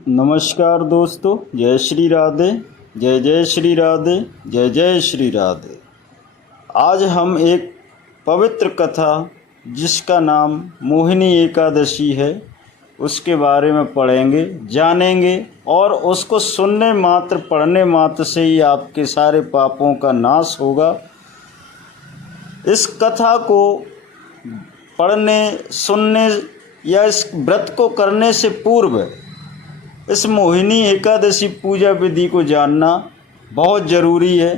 नमस्कार दोस्तों, जय श्री राधे, जय जय श्री राधे, जय जय श्री राधे। आज हम एक पवित्र कथा जिसका नाम मोहिनी एकादशी है उसके बारे में पढ़ेंगे, जानेंगे और उसको सुनने मात्र, पढ़ने मात्र से ही आपके सारे पापों का नाश होगा। इस कथा को पढ़ने, सुनने या इस व्रत को करने से पूर्व इस मोहिनी एकादशी पूजा विधि को जानना बहुत ज़रूरी है,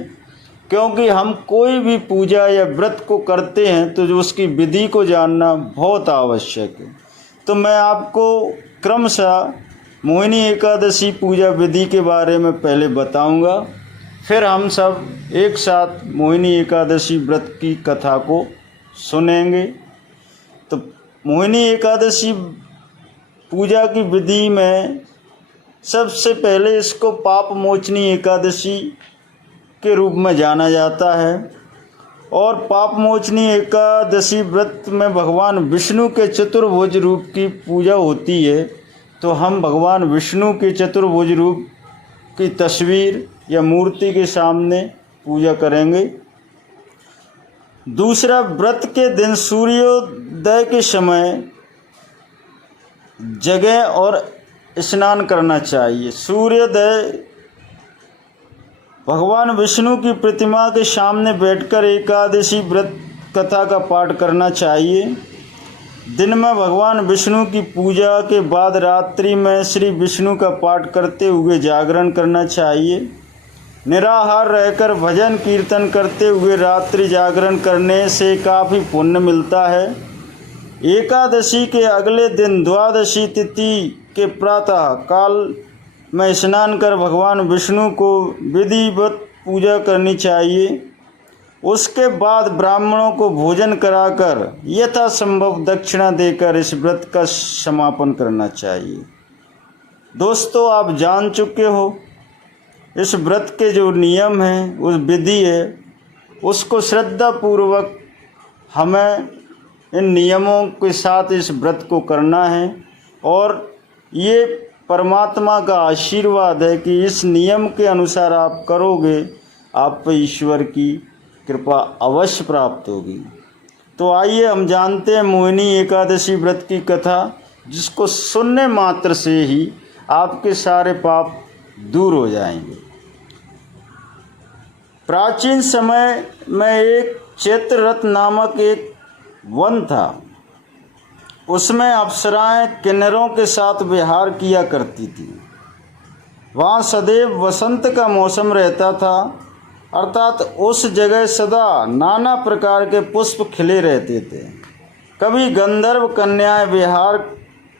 क्योंकि हम कोई भी पूजा या व्रत को करते हैं तो जो उसकी विधि को जानना बहुत आवश्यक है। तो मैं आपको क्रमशः मोहिनी एकादशी पूजा विधि के बारे में पहले बताऊंगा, फिर हम सब एक साथ मोहिनी एकादशी व्रत की कथा को सुनेंगे। तो मोहिनी एकादशी पूजा की विधि में सबसे पहले इसको पाप मोचनी एकादशी के रूप में जाना जाता है। और पाप मोचनी एकादशी व्रत में भगवान विष्णु के चतुर्भुज रूप की पूजा होती है। तो हम भगवान विष्णु के चतुर्भुज रूप की तस्वीर या मूर्ति के सामने पूजा करेंगे। दूसरा, व्रत के दिन सूर्योदय के समय जगह और स्नान करना चाहिए। सूर्योदय भगवान विष्णु की प्रतिमा के सामने बैठकर एकादशी व्रत कथा का पाठ करना चाहिए। दिन में भगवान विष्णु की पूजा के बाद रात्रि में श्री विष्णु का पाठ करते हुए जागरण करना चाहिए। निराहार रहकर भजन कीर्तन करते हुए रात्रि जागरण करने से काफ़ी पुण्य मिलता है। एकादशी के अगले दिन द्वादशी तिथि के प्रातः काल में स्नान कर भगवान विष्णु को विधिवत पूजा करनी चाहिए। उसके बाद ब्राह्मणों को भोजन कराकर यथासंभव दक्षिणा देकर इस व्रत का समापन करना चाहिए। दोस्तों, आप जान चुके हो इस व्रत के जो नियम हैं, उस विधि है, उसको श्रद्धापूर्वक हमें इन नियमों के साथ इस व्रत को करना है। और ये परमात्मा का आशीर्वाद है कि इस नियम के अनुसार आप करोगे, आप पर ईश्वर की कृपा अवश्य प्राप्त होगी। तो आइए हम जानते हैं मोहिनी एकादशी व्रत की कथा, जिसको सुनने मात्र से ही आपके सारे पाप दूर हो जाएंगे। प्राचीन समय में एक चैत्ररथ नामक एक वन था। उसमें अप्सराएं किन्नरों के साथ विहार किया करती थी। वहाँ सदैव वसंत का मौसम रहता था, अर्थात उस जगह सदा नाना प्रकार के पुष्प खिले रहते थे। कभी गंधर्व कन्याएं विहार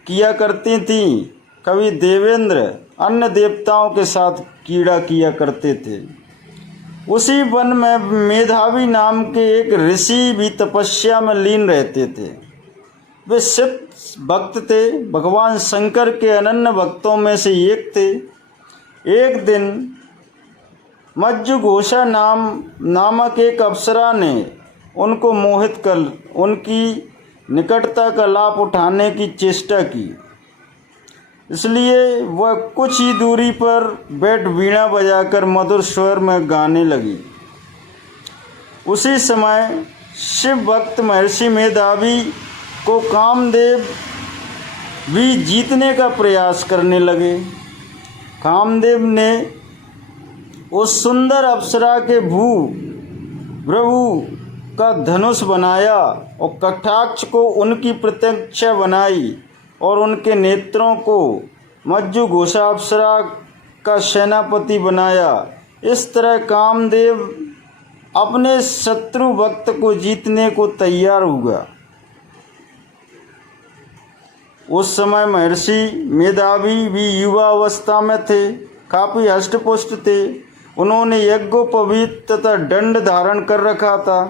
किया करती थीं, कभी देवेंद्र अन्य देवताओं के साथ क्रीड़ा किया करते थे। उसी वन में मेधावी नाम के एक ऋषि भी तपस्या में लीन रहते थे। वे शिव भक्त थे, भगवान शंकर के अनन्य भक्तों में से एक थे। एक दिन मज्जुघोषा नामक एक अप्सरा ने उनको मोहित कर उनकी निकटता का लाभ उठाने की चेष्टा की। इसलिए वह कुछ ही दूरी पर बैठ वीणा बजाकर मधुर स्वर में गाने लगी। उसी समय शिव भक्त महर्षि मेधावी को कामदेव भी जीतने का प्रयास करने लगे। कामदेव ने उस सुंदर अप्सरा के भ्रुभु का धनुष बनाया और कटाक्ष को उनकी प्रत्यक्षा बनाई और उनके नेत्रों को मज्जुघोषा अप्सरा का सेनापति बनाया। इस तरह कामदेव अपने शत्रु भक्त को जीतने को तैयार हुआ। उस समय महर्षि मेधावी भी युवा अवस्था में थे, काफ़ी हष्टपुष्ट थे। उन्होंने यज्ञोपवीत तथा दंड धारण कर रखा था।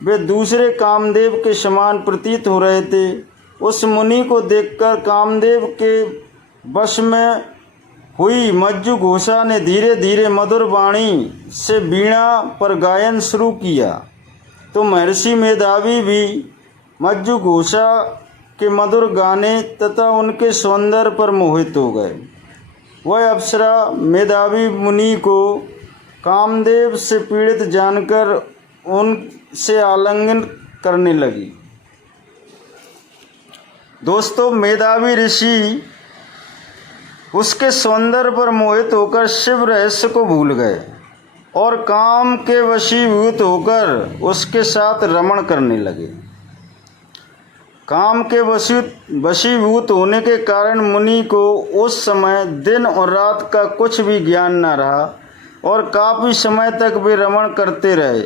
वे दूसरे कामदेव के समान प्रतीत हो रहे थे। उस मुनि को देखकर कामदेव के वश में हुई मज्जुघोषा ने धीरे धीरे मधुर वाणी से वीणा पर गायन शुरू किया। तो महर्षि मेधावी भी मज्जुघोषा के मधुर गाने तथा उनके सौंदर्य पर मोहित हो गए। वह अप्सरा मेधावी मुनि को कामदेव से पीड़ित जानकर उनसे आलिंगन करने लगी। दोस्तों, मेधावी ऋषि उसके सौंदर्य पर मोहित होकर शिव रहस्य को भूल गए और काम के वशीभूत होकर उसके साथ रमण करने लगे। काम के वशीभूत होने के कारण मुनि को उस समय दिन और रात का कुछ भी ज्ञान न रहा और काफ़ी समय तक वे रमण करते रहे।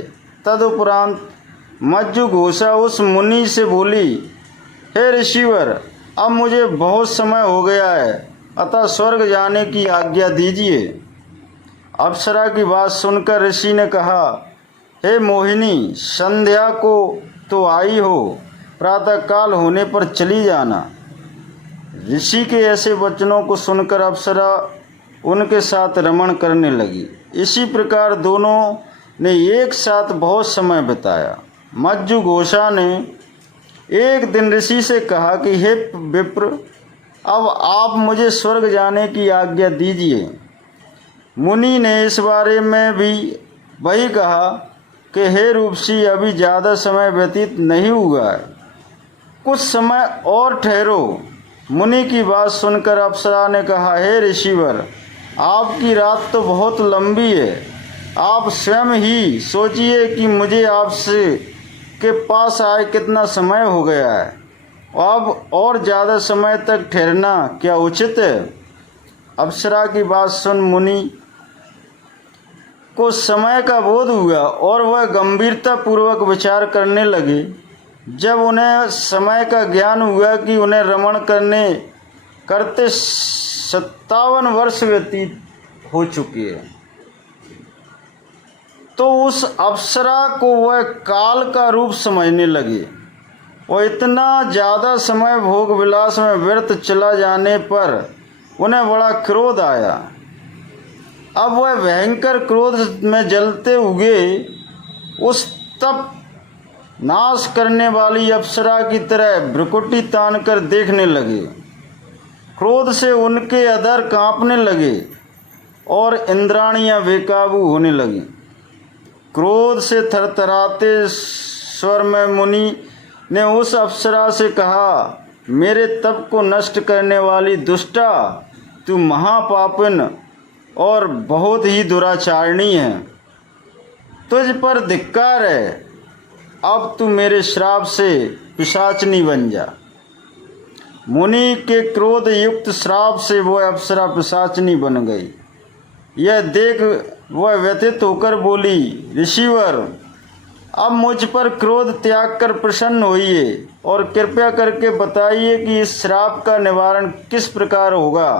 तदुपरांत मज्जु घोषा उस मुनि से बोली, हे ऋषिवर, अब मुझे बहुत समय हो गया है, अतः स्वर्ग जाने की आज्ञा दीजिए। अप्सरा की बात सुनकर ऋषि ने कहा, हे मोहिनी, संध्या को तो आई हो, प्रातःकाल होने पर चली जाना। ऋषि के ऐसे वचनों को सुनकर अप्सरा उनके साथ रमण करने लगी। इसी प्रकार दोनों ने एक साथ बहुत समय बिताया। मज्जु घोषा ने एक दिन ऋषि से कहा कि हे विप्र, अब आप मुझे स्वर्ग जाने की आज्ञा दीजिए। मुनि ने इस बारे में भी वही कहा कि हे रूपसी, अभी ज़्यादा समय व्यतीत नहीं हुआ है, कुछ समय और ठहरो। मुनि की बात सुनकर अप्सरा ने कहा, हे ऋषिवर, आपकी रात तो बहुत लंबी है, आप स्वयं ही सोचिए कि मुझे आपसे के पास आए कितना समय हो गया है, अब और ज़्यादा समय तक ठहरना क्या उचित है। अप्सरा की बात सुन मुनि को समय का बोध हुआ और वह गंभीरता पूर्वक विचार करने लगे। जब उन्हें समय का ज्ञान हुआ कि उन्हें रमण करते 57 वर्ष व्यतीत हो चुके हैं, तो उस अप्सरा को वह काल का रूप समझने लगे और इतना ज़्यादा समय भोग विलास में व्यर्थ चला जाने पर उन्हें बड़ा क्रोध आया। अब वह भयंकर क्रोध में जलते हुए उस तप नाश करने वाली अप्सरा की तरह भ्रुकुटी तान कर देखने लगे। क्रोध से उनके अधर कांपने लगे और इंद्राणियां बेकाबू होने लगीं। क्रोध से थरथराते स्वर में मुनि ने उस अप्सरा से कहा, मेरे तप को नष्ट करने वाली दुष्टा, तू महापापिन और बहुत ही दुराचारणी है, तुझ पर धिक्कार है। अब तू मेरे श्राप से पिशाचनी बन जा। मुनि के क्रोध युक्त श्राप से वह अप्सरा पिशाचनी बन गई। यह देख वह व्यथित होकर बोली, ऋषिवर, अब मुझ पर क्रोध त्याग कर प्रसन्न होइए और कृपया करके बताइए कि इस श्राप का निवारण किस प्रकार होगा।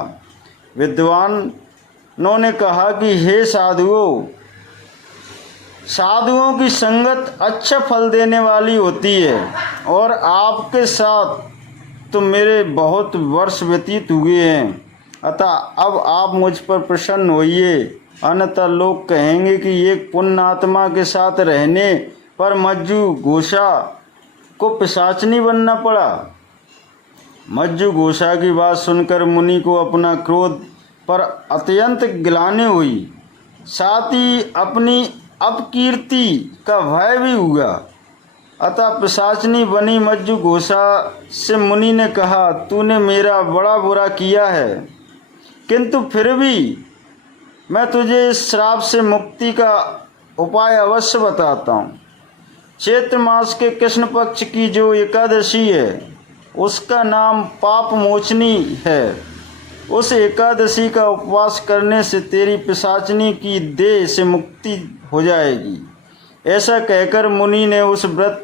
विद्वानों ने कहा कि हे साधुओं, साधुओं की संगत अच्छा फल देने वाली होती है और आपके साथ तो मेरे बहुत वर्ष व्यतीत हुए हैं, अतः अब आप मुझ पर प्रसन्न होइए, अन्यथा लोग कहेंगे कि एक पुण्य आत्मा के साथ रहने पर मज्जु घोषा को पिशाचनी बनना पड़ा। मज्जु घोषा की बात सुनकर मुनि को अपना क्रोध पर अत्यंत ग्लानि हुई, साथ ही अपनी अपकीर्ति का भय भी हुआ। अतः पिशाचनी बनी मज्जु घोषा से मुनि ने कहा, तूने मेरा बड़ा बुरा किया है, किंतु फिर भी मैं तुझे इस श्राप से मुक्ति का उपाय अवश्य बताता हूँ। चैत्र मास के कृष्ण पक्ष की जो एकादशी है, उसका नाम पाप मोचनी है। उस एकादशी का उपवास करने से तेरी पिशाचनी की देह से मुक्ति हो जाएगी। ऐसा कहकर मुनि ने उस व्रत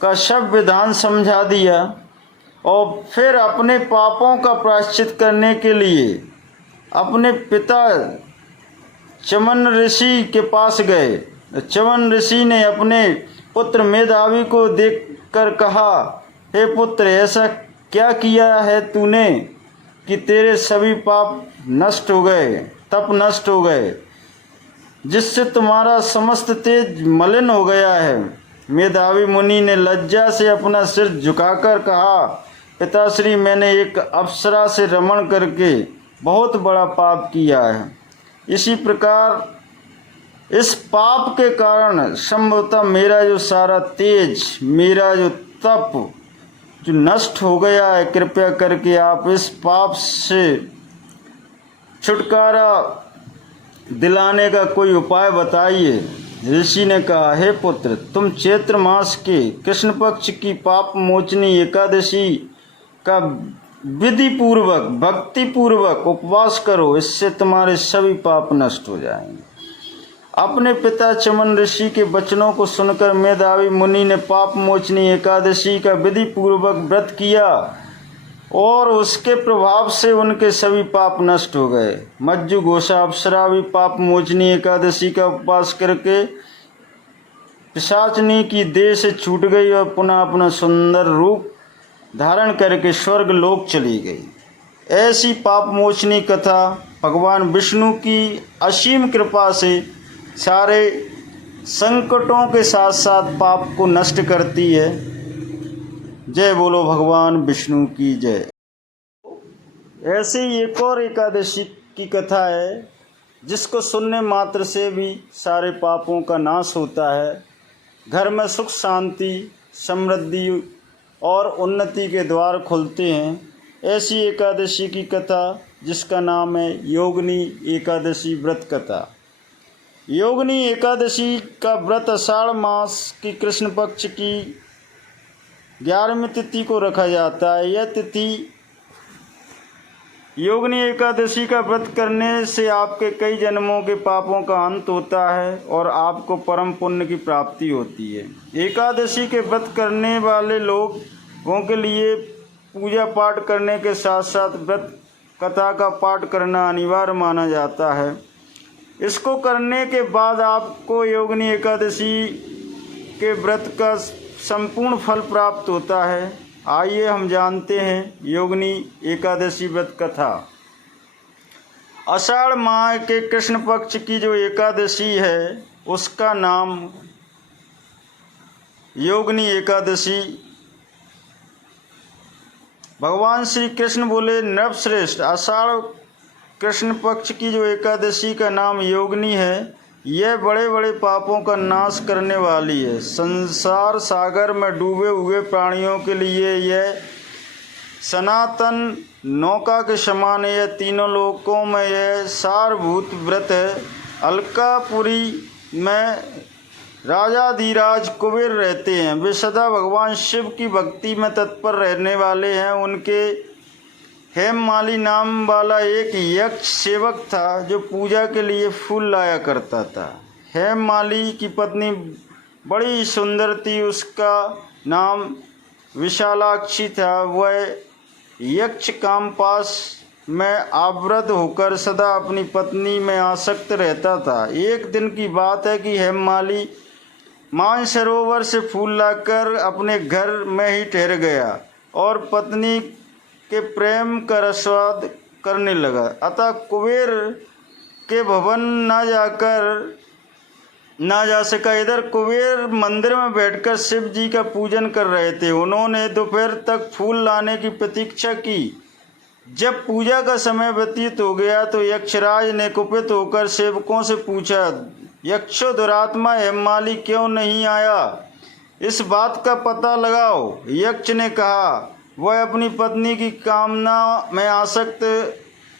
का सब विधान समझा दिया और फिर अपने पापों का प्रायश्चित करने के लिए अपने पिता चमन ऋषि के पास गए। चमन ऋषि ने अपने पुत्र मेधावी को देखकर कहा, हे पुत्र, ऐसा क्या किया है तूने कि तेरे सभी पाप नष्ट हो गए, तप नष्ट हो गए, जिससे तुम्हारा समस्त तेज मलिन हो गया है। मेधावी मुनि ने लज्जा से अपना सिर झुकाकर कहा, पिताश्री, मैंने एक अप्सरा से रमण करके बहुत बड़ा पाप किया है। इसी प्रकार इस पाप के कारण संभवतः मेरा जो सारा तेज, मेरा जो तप जो नष्ट हो गया है। कृपया करके आप इस पाप से छुटकारा दिलाने का कोई उपाय बताइए। ऋषि ने कहा, हे पुत्र, तुम चैत्र मास के कृष्ण पक्ष की पाप मोचनी एकादशी का विधि पूर्वक, भक्ति पूर्वक उपवास करो, इससे तुम्हारे सभी पाप नष्ट हो जाएंगे। अपने पिता चमन ऋषि के वचनों को सुनकर मेधावी मुनि ने पाप मोचनी एकादशी का विधि पूर्वक व्रत किया और उसके प्रभाव से उनके सभी पाप नष्ट हो गए। मज्जु घोषा अप्सरा भी पाप मोचनी एकादशी का उपवास करके पिशाचनी की देह से छूट गई और पुनः अपना सुंदर रूप धारण करके स्वर्ग लोक चली गई। ऐसी पाप मोचनी कथा भगवान विष्णु की असीम कृपा से सारे संकटों के साथ साथ पाप को नष्ट करती है। जय बोलो भगवान विष्णु की जय। ऐसे ही एक और एकादशी की कथा है जिसको सुनने मात्र से भी सारे पापों का नाश होता है। घर में सुख शांति समृद्धि और उन्नति के द्वार खुलते हैं। ऐसी एकादशी की कथा जिसका नाम है योगिनी एकादशी व्रत कथा। योगिनी एकादशी का व्रत आषाढ़ मास की कृष्ण पक्ष की 11वीं तिथि को रखा जाता है। यह तिथि योगिनी एकादशी का व्रत करने से आपके कई जन्मों के पापों का अंत होता है और आपको परम पुण्य की प्राप्ति होती है। एकादशी के व्रत करने वाले लोगों के लिए पूजा पाठ करने के साथ साथ व्रत कथा का पाठ करना अनिवार्य माना जाता है। इसको करने के बाद आपको योगिनी एकादशी के व्रत का संपूर्ण फल प्राप्त होता है। आइए हम जानते हैं योगिनी एकादशी व्रत कथा। आषाढ़ माह के कृष्ण पक्ष की जो एकादशी है उसका नाम योगिनी एकादशी। भगवान श्री कृष्ण बोले, नृपश्रेष्ठ, आषाढ़ कृष्ण पक्ष की जो एकादशी का नाम योगिनी है, यह बड़े बड़े पापों का नाश करने वाली है। संसार सागर में डूबे हुए प्राणियों के लिए यह सनातन नौका के समान है। यह तीनों लोकों में यह सारभूत व्रत है। अलकापुरी में राजाधिराज कुबेर रहते हैं। वे सदा भगवान शिव की भक्ति में तत्पर रहने वाले हैं। उनके हेममाली नाम वाला एक यक्ष सेवक था जो पूजा के लिए फूल लाया करता था। हेममाली की पत्नी बड़ी सुंदर थी, उसका नाम विशालाक्षी था। वह यक्ष कामपास में आबद्ध होकर सदा अपनी पत्नी में आसक्त रहता था। एक दिन की बात है कि हेममाली मानसरोवर से फूल लाकर अपने घर में ही ठहर गया और पत्नी के प्रेम का रसवाद करने लगा। अतः कुबेर के भवन ना जा सका। इधर कुबेर मंदिर में बैठकर शिव जी का पूजन कर रहे थे। उन्होंने दोपहर तक फूल लाने की प्रतीक्षा की। जब पूजा का समय व्यतीत हो गया तो यक्षराज ने कुपित होकर सेवकों से पूछा, यक्षो दुरात्मा हेममाली क्यों नहीं आया? इस बात का पता लगाओ। यक्ष ने कहा, वह अपनी पत्नी की कामना में आसक्त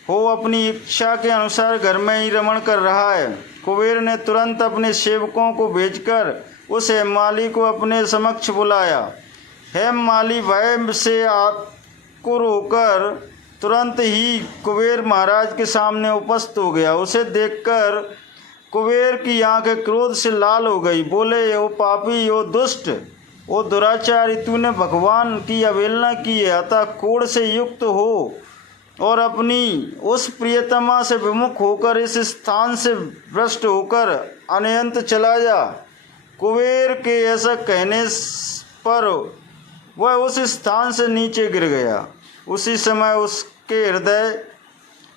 हो अपनी इच्छा के अनुसार घर में ही रमण कर रहा है। कुबेर ने तुरंत अपने सेवकों को भेजकर उस हेममाली को अपने समक्ष बुलाया। हेममाली भय से आकुल होकर तुरंत ही कुबेर महाराज के सामने उपस्थित हो गया। उसे देखकर कुबेर की आंखें क्रोध से लाल हो गई। बोले, ओ पापी, ओ दुष्ट, ओ दुराचारी, तूने भगवान की अवहेलना की है। अतः क्रोध से युक्त हो और अपनी उस प्रियतमा से विमुख होकर इस स्थान से भ्रष्ट होकर अनंत चला जा। कुबेर के ऐसा कहने पर वह उस स्थान से नीचे गिर गया। उसी समय उसके हृदय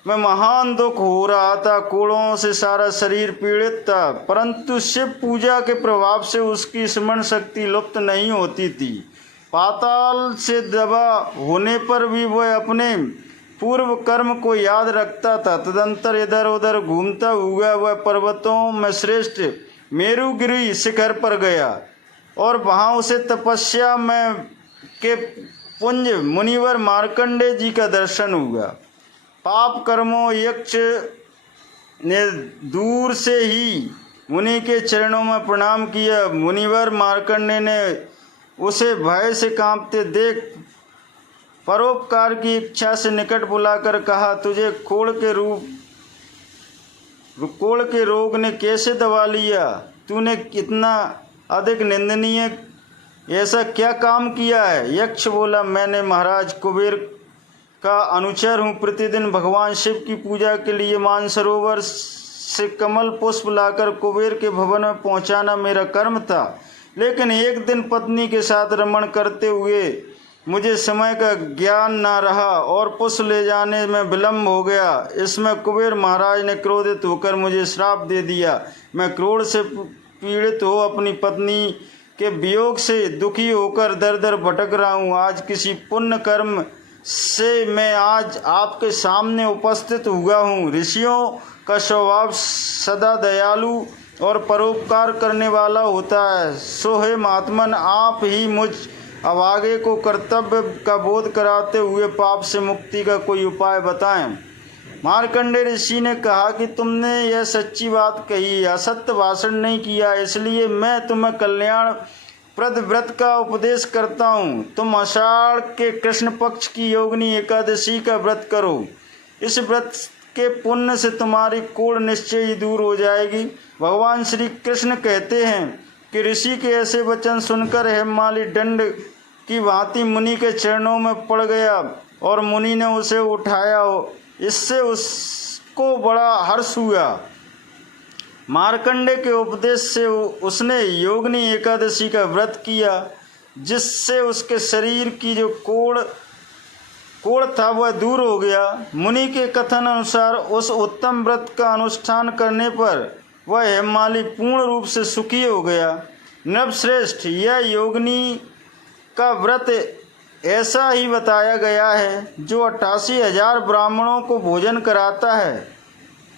में महान दुख हो रहा था। कोड़ों से सारा शरीर पीड़ित था, परंतु शिव पूजा के प्रभाव से उसकी स्मरण शक्ति लुप्त नहीं होती थी। पाताल से दबा होने पर भी वह अपने पूर्व कर्म को याद रखता था। तदंतर इधर उधर घूमता हुआ वह पर्वतों में श्रेष्ठ मेरुगिरी शिखर पर गया और वहाँ उसे तपस्या में के पुंज मुनिवर मार्कंडेय जी का दर्शन हुआ। पाप कर्मों यक्ष ने दूर से ही मुनि के चरणों में प्रणाम किया। मुनिवर मार्कंडेय ने उसे भय से कांपते देख परोपकार की इच्छा से निकट बुलाकर कहा, तुझे कोढ़ के रोग ने कैसे दबा लिया? तूने इतना अधिक निंदनीय ऐसा क्या काम किया है? यक्ष बोला, मैंने महाराज कुबेर का अनुचर हूँ। प्रतिदिन भगवान शिव की पूजा के लिए मानसरोवर से कमल पुष्प लाकर कुबेर के भवन में पहुँचाना मेरा कर्म था। लेकिन एक दिन पत्नी के साथ रमण करते हुए मुझे समय का ज्ञान न रहा और पुष्प ले जाने में विलम्ब हो गया। इसमें कुबेर महाराज ने क्रोधित होकर मुझे श्राप दे दिया। मैं क्रोध से पीड़ित हो अपनी पत्नी के वियोग से दुखी होकर दर दर भटक रहा हूँ। आज किसी पुण्य कर्म से मैं आज आपके सामने उपस्थित हुआ हूँ। ऋषियों का स्वभाव सदा दयालु और परोपकार करने वाला होता है। सो हे महात्मन, आप ही मुझ अभागे को कर्तव्य का बोध कराते हुए पाप से मुक्ति का कोई उपाय बताएं। मार्कंडेय ऋषि ने कहा कि तुमने यह सच्ची बात कही, असत्य भाषण नहीं किया, इसलिए मैं तुम्हें कल्याण प्रद व्रत का उपदेश करता हूँ। तुम आषाढ़ के कृष्ण पक्ष की योगिनी एकादशी का व्रत करो। इस व्रत के पुण्य से तुम्हारी कोढ़ निश्चय ही दूर हो जाएगी। भगवान श्री कृष्ण कहते हैं कि ऋषि के ऐसे वचन सुनकर हेममाली दंड की भांति मुनि के चरणों में पड़ गया और मुनि ने उसे उठाया। इससे उसको बड़ा हर्ष हुआ। मार्कंडेय के उपदेश से उसने योगिनी एकादशी का व्रत किया, जिससे उसके शरीर की जो कोढ़ था वह दूर हो गया। मुनि के कथन अनुसार उस उत्तम व्रत का अनुष्ठान करने पर वह हेममाली पूर्ण रूप से सुखी हो गया। नृपश्रेष्ठ, यह योगिनी का व्रत ऐसा ही बताया गया है जो 88,000 ब्राह्मणों को भोजन कराता है।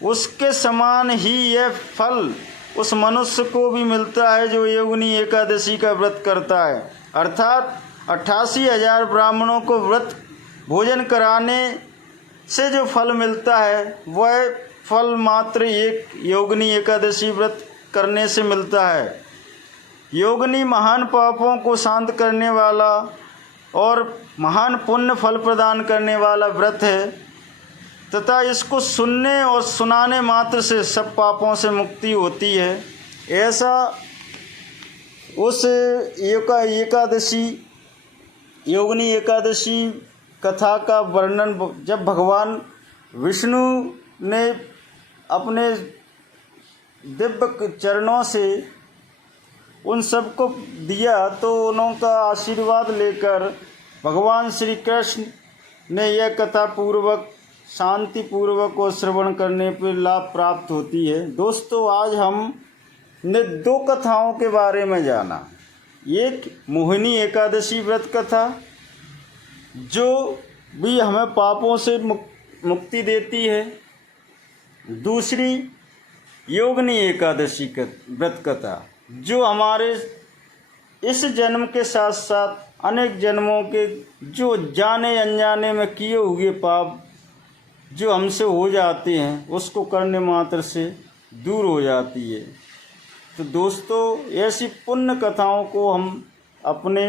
उसके समान ही यह फल उस मनुष्य को भी मिलता है जो योगिनी एकादशी का व्रत करता है। अर्थात 88,000 ब्राह्मणों को व्रत भोजन कराने से जो फल मिलता है वह फल मात्र एक योगिनी एकादशी व्रत करने से मिलता है। योगिनी महान पापों को शांत करने वाला और महान पुण्य फल प्रदान करने वाला व्रत है तथा इसको सुनने और सुनाने मात्र से सब पापों से मुक्ति होती है। ऐसा उस योगिनी एकादशी कथा का वर्णन जब भगवान विष्णु ने अपने दिव्य चरणों से उन सबको दिया तो उनका आशीर्वाद लेकर भगवान श्री कृष्ण ने यह कथा पूर्वक शांति पूर्वक और श्रवण करने पर लाभ प्राप्त होती है। दोस्तों, आज हमने 2 कथाओं के बारे में जाना। एक मोहिनी एकादशी व्रत कथा जो भी हमें पापों से मुक्ति देती है। दूसरी योगिनी एकादशी व्रत कथा जो हमारे इस जन्म के साथ साथ अनेक जन्मों के जो जाने अनजाने में किए हुए पाप जो हमसे हो जाते हैं उसको करने मात्र से दूर हो जाती है। तो दोस्तों, ऐसी पुण्य कथाओं को हम अपने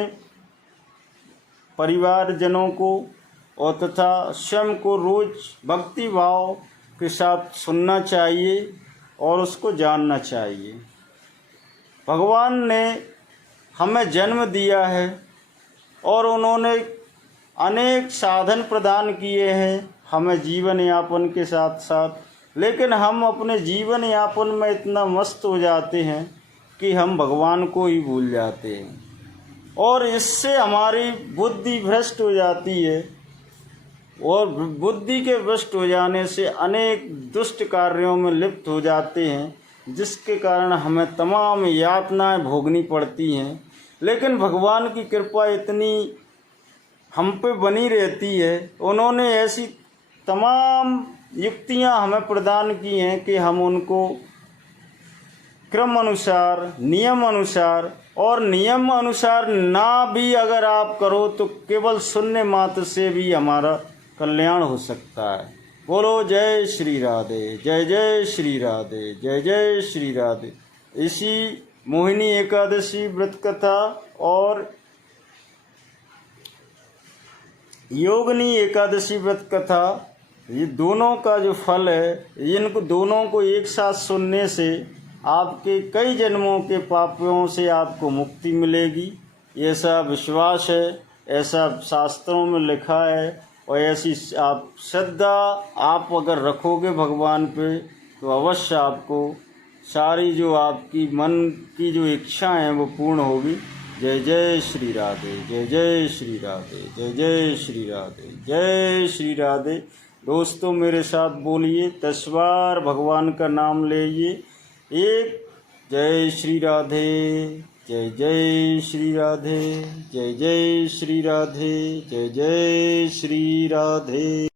परिवारजनों को और तथा स्वयं को रोज भक्ति भाव के साथ सुनना चाहिए और उसको जानना चाहिए। भगवान ने हमें जन्म दिया है और उन्होंने अनेक साधन प्रदान किए हैं हमें जीवन यापन के साथ साथ, लेकिन हम अपने जीवन यापन में इतना मस्त हो जाते हैं कि हम भगवान को ही भूल जाते हैं और इससे हमारी बुद्धि भ्रष्ट हो जाती है और बुद्धि के भ्रष्ट हो जाने से अनेक दुष्ट कार्यों में लिप्त हो जाते हैं, जिसके कारण हमें तमाम यातनाएं भोगनी पड़ती हैं। लेकिन भगवान की कृपा इतनी हम पे बनी रहती है, उन्होंने ऐसी तमाम युक्तियां हमें प्रदान की हैं कि हम उनको क्रम अनुसार, नियम अनुसार, और नियम अनुसार ना भी अगर आप करो तो केवल शून्य मात्र से भी हमारा कल्याण हो सकता है। बोलो जय श्री राधे, जय जय श्री राधे, जय जय श्री राधे। इसी मोहिनी एकादशी व्रत कथा और योगिनी एकादशी व्रत कथा, ये दोनों का जो फल है, इनको दोनों को एक साथ सुनने से आपके कई जन्मों के पापों से आपको मुक्ति मिलेगी। ऐसा विश्वास है, ऐसा शास्त्रों में लिखा है, और ऐसी आप श्रद्धा आप अगर रखोगे भगवान पे तो अवश्य आपको सारी जो आपकी मन की जो इच्छा है वो पूर्ण होगी। जय जय श्री राधे, जय जय श्री राधे, जय जय श्री राधे, जय श्री राधे। दोस्तों मेरे साथ बोलिए, 10 बार भगवान का नाम लीजिए। एक, जय श्री राधे, जय जय श्री राधे, जय जय श्री राधे, जय जय श्री राधे।